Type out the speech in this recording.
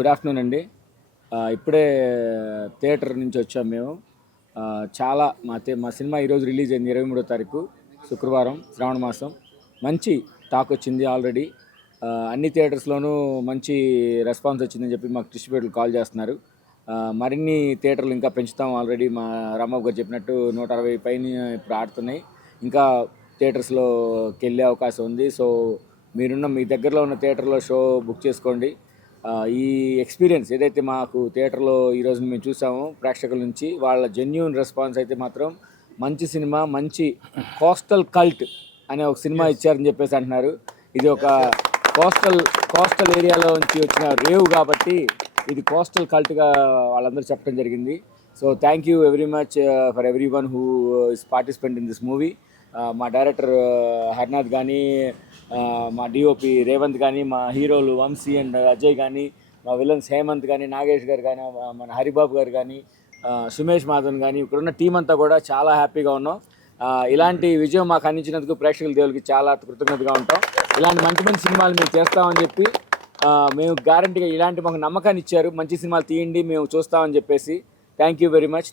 Good afternoon అండి. ఇప్పుడే theatre నుంచి వచ్చాం మేము. చాలా మా సినిమా ఈరోజు రిలీజ్ అయింది 23వ తారీఖు శుక్రవారం, శ్రావణ మాసం. మంచి టాక్ వచ్చింది ఆల్రెడీ. అన్ని థియేటర్స్లోనూ మంచి రెస్పాన్స్ వచ్చిందని చెప్పి మాకు డిస్ట్రిబ్యూటర్లు కాల్ చేస్తున్నారు. మరిన్ని థియేటర్లు ఇంకా పెంచుతాం. ఆల్రెడీ మా రాంబాబు గారు చెప్పినట్టు 160 పైన ఇప్పుడు ఆడుతున్నాయి. ఇంకా థియేటర్స్లోకి వెళ్ళే అవకాశం ఉంది. సో మీ దగ్గరలో ఉన్న థియేటర్లో షో బుక్ చేసుకోండి. ఈ ఎక్స్పీరియన్స్ ఏదైతే మాకు థియేటర్లో ఈరోజు మేము చూసామో ప్రేక్షకుల నుంచి వాళ్ళ జెన్యూన్ రెస్పాన్స్ అయితే మాత్రం మంచి సినిమా, మంచి కోస్టల్ కల్ట్ అనే ఒక సినిమా ఇచ్చారని చెప్పేసి అంటున్నారు. ఇది ఒక కోస్టల్ ఏరియాలో నుంచి వచ్చిన రేవ్ కాబట్టి ఇది కోస్టల్ కల్ట్గా వాళ్ళందరూ చెప్పడం జరిగింది. So thank you very much for every one who is participant in this movie. మా డైరెక్టర్ హర్నాథ్ కానీ, మా డిఓపి రేవంత్ కానీ, మా హీరోలు వంశీ అండ్ అజయ్ కానీ, మా విలన్స్ హేమంత్ కానీ, నాగేష్ గారు కానీ, మన హరిబాబు గారు కానీ, సుమేష్ మాధవన్ కానీ, ఇక్కడున్న టీం అంతా కూడా చాలా హ్యాపీగా ఉన్నాం. ఇలాంటి విజయం మాకు అందించినందుకు ప్రేక్షకుల దేవులకి చాలా కృతజ్ఞతగా ఉంటాం. ఇలాంటి మంచి మంచి సినిమాలు మేము చేస్తామని చెప్పి మేము గ్యారంటీగా ఇలాంటి మాకు నమ్మకాన్ని ఇచ్చారు. మంచి సినిమాలు తీయండి, మేము చూస్తామని చెప్పేసి. Thank you very much.